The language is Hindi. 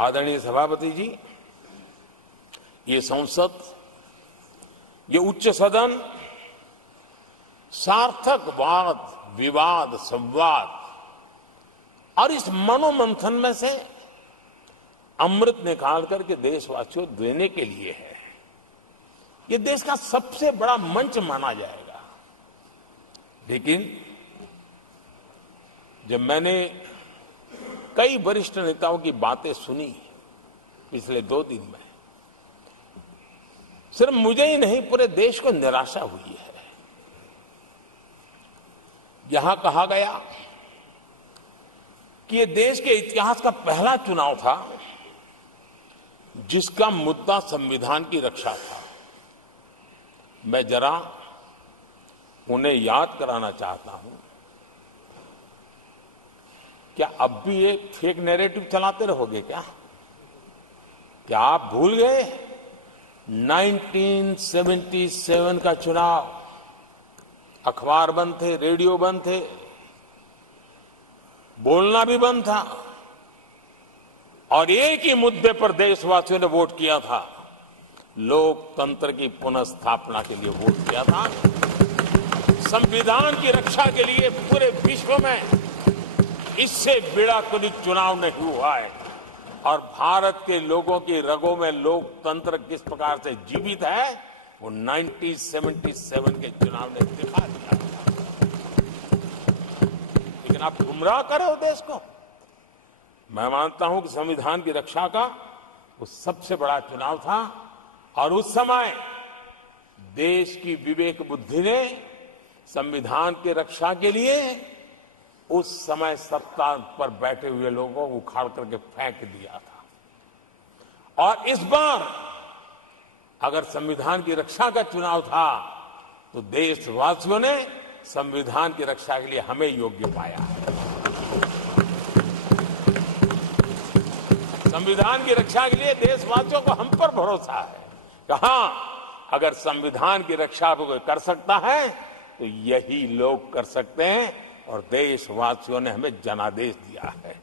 आदरणीय सभापति जी, ये संसद, ये उच्च सदन सार्थक वाद विवाद संवाद और इस मनोमंथन में से अमृत निकाल करके देशवासियों देने के लिए है। ये देश का सबसे बड़ा मंच माना जाएगा। लेकिन जब मैंने कई वरिष्ठ नेताओं की बातें सुनी पिछले 2 दिन में, सिर्फ मुझे ही नहीं पूरे देश को निराशा हुई है। यहां कहा गया कि ये देश के इतिहास का पहला चुनाव था जिसका मुद्दा संविधान की रक्षा था। मैं जरा उन्हें याद कराना चाहता हूं, क्या अब भी ये फेक नैरेटिव चलाते रहोगे क्या? क्या आप भूल गए 1977 का चुनाव? अखबार बंद थे, रेडियो बंद थे, बोलना भी बंद था और एक ही मुद्दे पर देशवासियों ने वोट किया था। लोकतंत्र की पुनर्स्थापना के लिए वोट किया था। संविधान की रक्षा के लिए पूरे विश्व में इससे बड़ा कोई चुनाव नहीं हुआ है और भारत के लोगों की रगों में लोकतंत्र किस प्रकार से जीवित है वो 1977 के चुनाव ने दिखा दिया। लेकिन आप गुमराह कर रहे हो देश को। मैं मानता हूं कि संविधान की रक्षा का वो सबसे बड़ा चुनाव था और उस समय देश की विवेक बुद्धि ने संविधान की रक्षा के लिए उस समय सत्ता पर बैठे हुए लोगों को उखाड़ करके फेंक दिया था। और इस बार अगर संविधान की रक्षा का चुनाव था तो देशवासियों ने संविधान की रक्षा के लिए हमें योग्य पाया है। संविधान की रक्षा के लिए देशवासियों को हम पर भरोसा है। कहां अगर संविधान की रक्षा कोई कर सकता है तो यही लोग कर सकते हैं और देशवासियों ने हमें जनादेश दिया है।